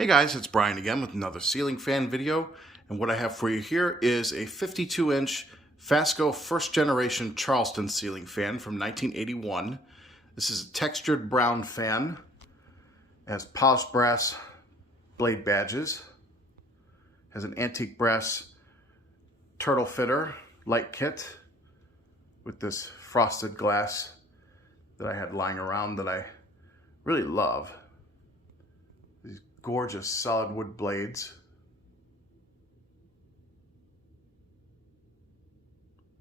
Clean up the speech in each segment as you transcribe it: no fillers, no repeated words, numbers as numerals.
Hey guys, it's Brian again with another ceiling fan video, and what I have for you here is a 52-inch FASCO first generation Charleston ceiling fan from 1981. This is a textured brown fan. It has polished brass blade badges, has an antique brass turtle fitter light kit with this frosted glass that I had lying around that I really love. These gorgeous solid wood blades.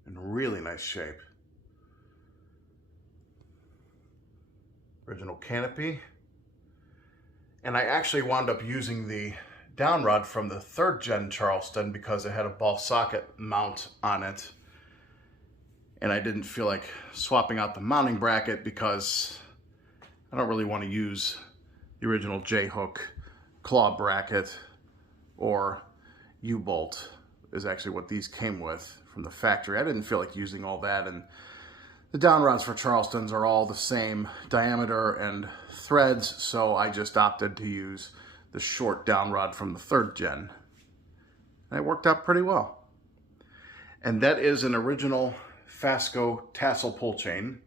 In really nice shape. Original canopy. And I actually wound up using the downrod from the 3rd gen Charleston because it had a ball socket mount on it. And I didn't feel like swapping out the mounting bracket because I don't really want to use the original J-hook claw bracket, or U-bolt is actually what these came with from the factory. I didn't feel like using all that, and the downrods for Charlestons are all the same diameter and threads, so I just opted to use the short downrod from the 3rd gen. And it worked out pretty well. And that is an original FASCO tassel pull chain.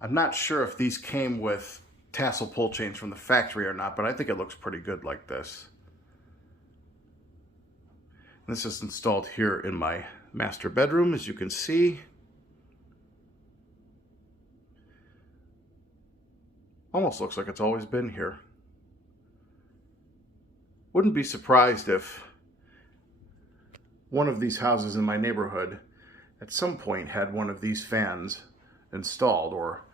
I'm not sure if these came with tassel pull chains from the factory or not, but I think it looks pretty good like this. This is installed here in my master bedroom, as you can see. Almost looks like it's always been here. Wouldn't be surprised if one of these houses in my neighborhood at some point had one of these fans installed, or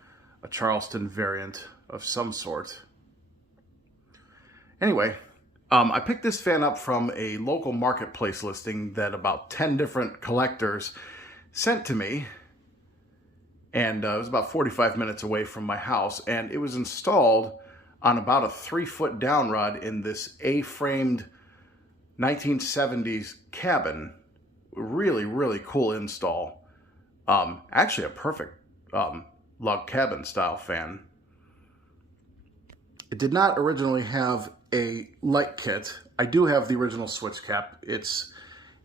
a Charleston variant of some sort. Anyway, I picked this fan up from a local marketplace listing that about 10 different collectors sent to me, and it was about 45 minutes away from my house, and it was installed on about a 3-foot downrod in this A-framed 1970s cabin. Really, really cool install. Actually a perfect log cabin style fan. It did not originally have a light kit. I do have the original switch cap. It's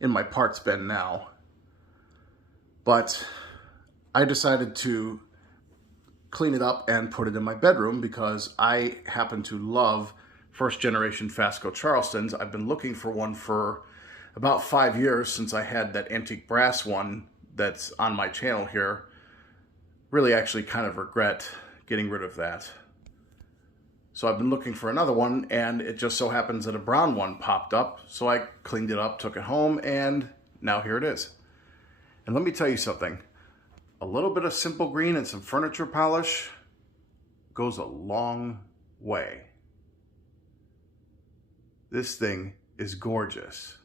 in my parts bin now. But I decided to clean it up and put it in my bedroom because I happen to love first generation FASCO Charlestons. I've been looking for one for about 5 years since I had that antique brass one that's on my channel here. Really actually kind of regret getting rid of that. So I've been looking for another one, and it just so happens that a brown one popped up. So I cleaned it up, took it home, and now here it is. And let me tell you something. A little bit of simple green and some furniture polish goes a long way. This thing is gorgeous.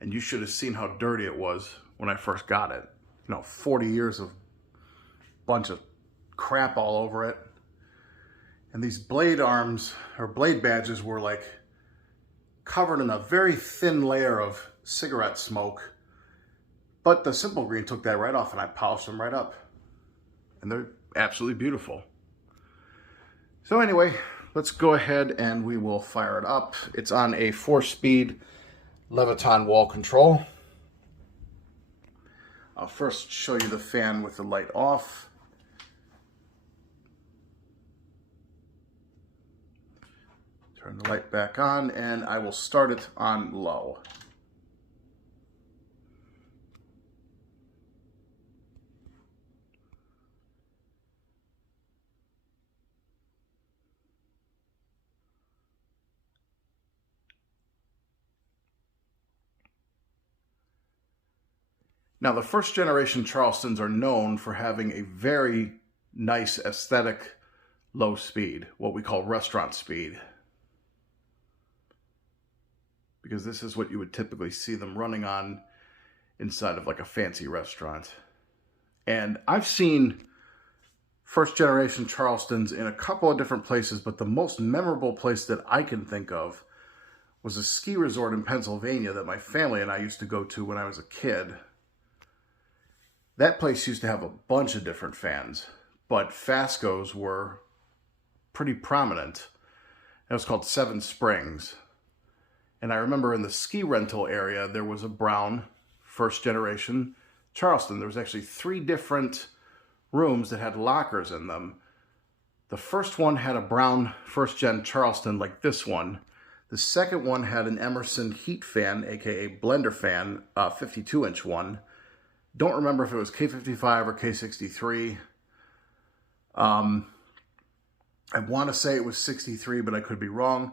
And you should have seen how dirty it was when I first got it. 40 years of bunch of crap all over it. And these blade arms, or blade badges, were like covered in a very thin layer of cigarette smoke. But the simple green took that right off, and I polished them right up. And they're absolutely beautiful. So anyway, let's go ahead and we will fire it up. It's on a 4-speed Leviton wall control. I'll first show you the fan with the light off. Turn the light back on, and I will start it on low. Now, the first generation Charlestons are known for having a very nice aesthetic low speed, what we call restaurant speed. Because this is what you would typically see them running on inside of like a fancy restaurant. And I've seen first generation Charlestons in a couple of different places, but the most memorable place that I can think of was a ski resort in Pennsylvania that my family and I used to go to when I was a kid. That place used to have a bunch of different fans, but FASCOs were pretty prominent. It was called Seven Springs. And I remember in the ski rental area, there was a brown first generation Charleston. There was actually 3 different rooms that had lockers in them. The first one had a brown first gen Charleston like this one. The second one had an Emerson heat fan, aka blender fan, 52-inch one. Don't remember if it was K55 or K63. I want to say it was 63, but I could be wrong.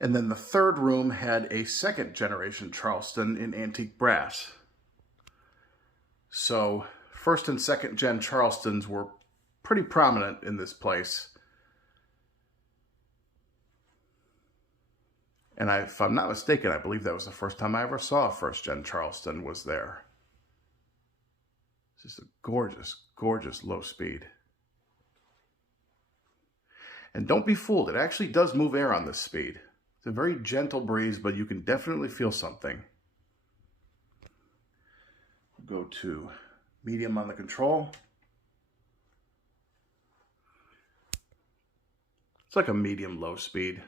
And then the third room had a second generation Charleston in antique brass. So first and second gen Charlestons were pretty prominent in this place. And if I'm not mistaken, I believe that was the first time I ever saw a first gen Charleston was there. It's just a gorgeous, gorgeous low speed. And don't be fooled, it actually does move air on this speed. It's a very gentle breeze, but you can definitely feel something. Go to medium on the control. It's like a medium low speed.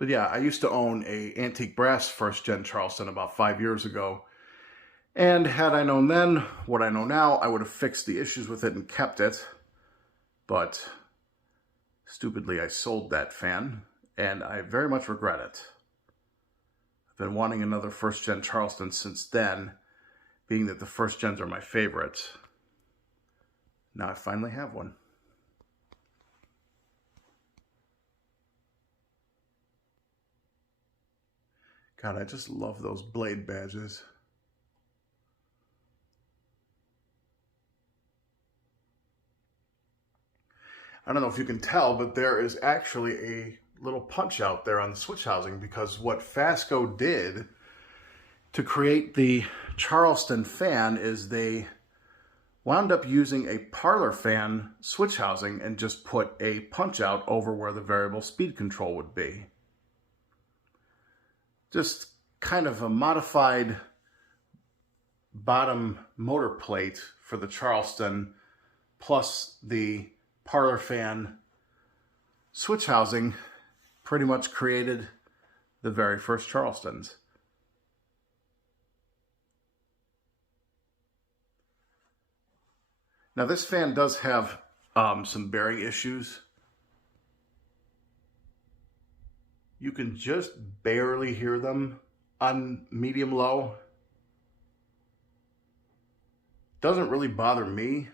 But yeah, I used to own a antique brass first gen Charleston about 5 years ago. And had I known then what I know now, I would have fixed the issues with it and kept it. But stupidly, I sold that fan, and I very much regret it. I've been wanting another first gen Charleston since then, being that the first gens are my favorite. Now I finally have one. God, I just love those blade badges. I don't know if you can tell, but there is actually a little punch out there on the switch housing, because what FASCO did to create the Charleston fan is they wound up using a parlor fan switch housing and just put a punch out over where the variable speed control would be. Just kind of a modified bottom motor plate for the Charleston, plus the parlor fan switch housing pretty much created the very first Charlestons. Now this fan does have some bearing issues. You can just barely hear them on medium low. Doesn't really bother me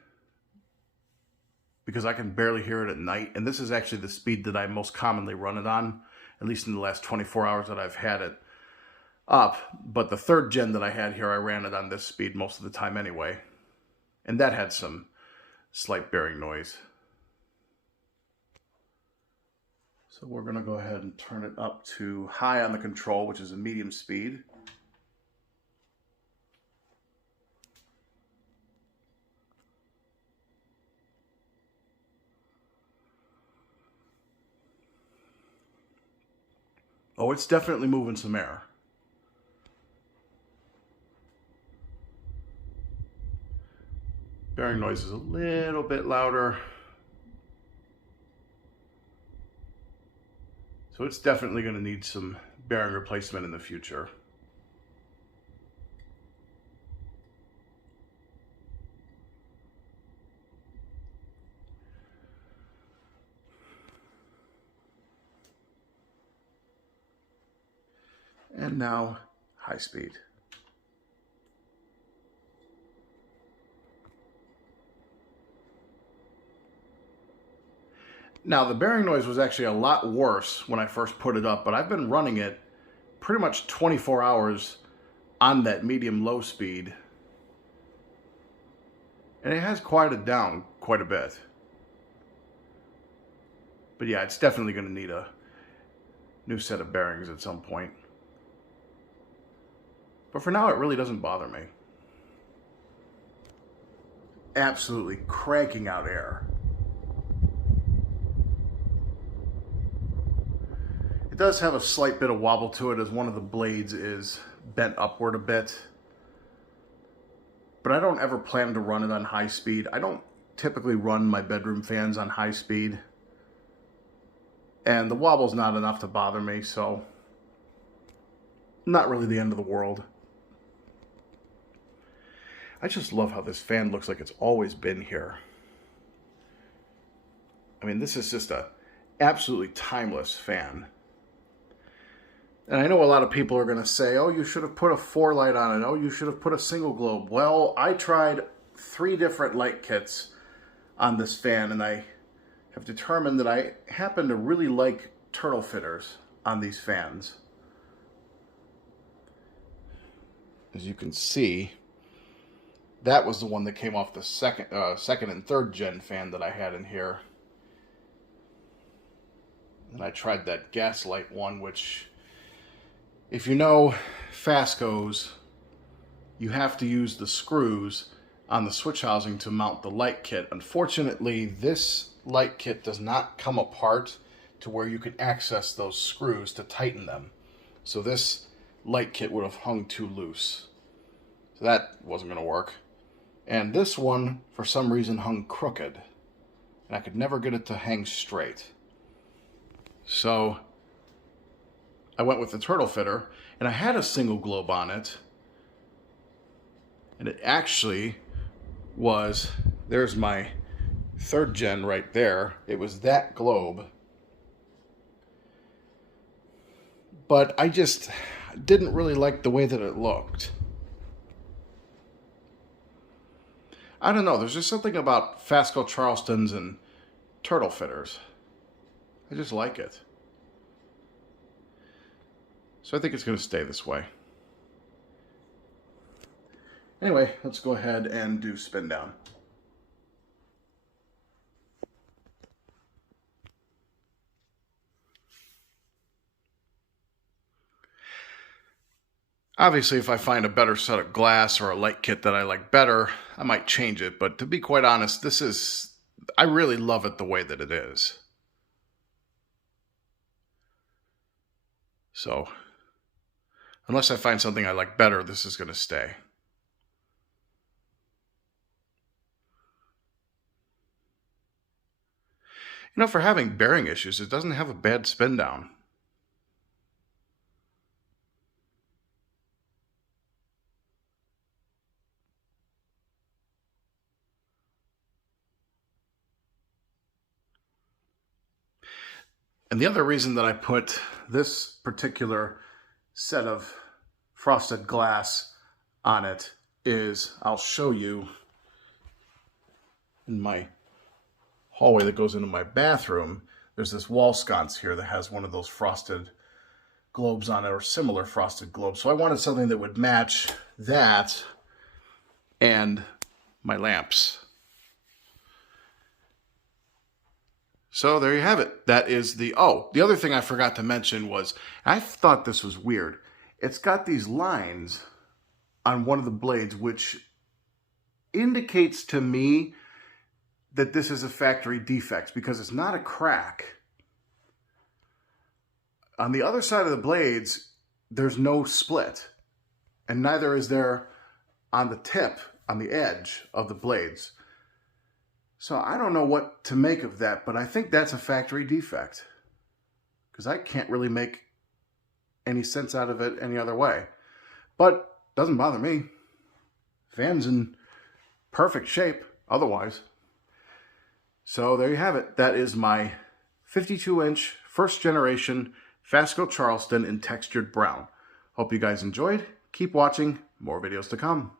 because I can barely hear it at night. And this is actually the speed that I most commonly run it on, at least in the last 24 hours that I've had it up. But the third gen that I had here, I ran it on this speed most of the time anyway. And that had some slight bearing noise. So we're going to go ahead and turn it up to high on the control, which is a medium speed. Oh, it's definitely moving some air. Bearing noise is a little bit louder. So it's definitely going to need some bearing replacement in the future. And now, high speed. Now, the bearing noise was actually a lot worse when I first put it up, but I've been running it pretty much 24 hours on that medium-low speed. And it has quieted down quite a bit. But yeah, it's definitely going to need a new set of bearings at some point. But for now, it really doesn't bother me. Absolutely cranking out air. It does have a slight bit of wobble to it as one of the blades is bent upward a bit. but I don't ever plan to run it on high speed. I don't typically run my bedroom fans on high speed. And the wobble's not enough to bother me, so not really the end of the world. I just love how this fan looks like it's always been here. I mean, this is just a absolutely timeless fan. And I know a lot of people are going to say, oh, you should have put a 4-light on it. Oh, you should have put a single globe. Well, I tried 3 different light kits on this fan, and I have determined that I happen to really like turtle fitters on these fans. As you can see, that was the one that came off the second and third gen fan that I had in here. And I tried that gaslight one, which, if you know FASCOs, you have to use the screws on the switch housing to mount the light kit. Unfortunately, this light kit does not come apart to where you can access those screws to tighten them. So this light kit would have hung too loose. So that wasn't going to work. And this one, for some reason, hung crooked. And I could never get it to hang straight. So I went with the turtle fitter, and I had a single globe on it. And it actually was, there's my 3rd gen right there. It was that globe. But I just didn't really like the way that it looked. I don't know, there's just something about FASCO Charlestons and turtle fitters. I just like it. So I think it's going to stay this way. Anyway, let's go ahead and do spin down. Obviously, if I find a better set of glass or a light kit that I like better, I might change it. But to be quite honest, I really love it the way that it is. So, unless I find something I like better, this is going to stay. You know, for having bearing issues, it doesn't have a bad spin down. And the other reason that I put this particular set of frosted glass on it is, I'll show you in my hallway that goes into my bathroom. There's this wall sconce here that has one of those frosted globes on it, or similar frosted globes. So I wanted something that would match that and my lamps. So there you have it. That is the other thing I forgot to mention was, I thought this was weird. It's got these lines on one of the blades, which indicates to me that this is a factory defect, because it's not a crack. On the other side of the blades, there's no split, and neither is there on the tip, on the edge of the blades. So I don't know what to make of that, but I think that's a factory defect, because I can't really make any sense out of it any other way. But doesn't bother me. Fan's in perfect shape otherwise. So there you have it. That is my 52-inch first generation FASCO Charleston in textured brown. Hope you guys enjoyed. Keep watching. More videos to come.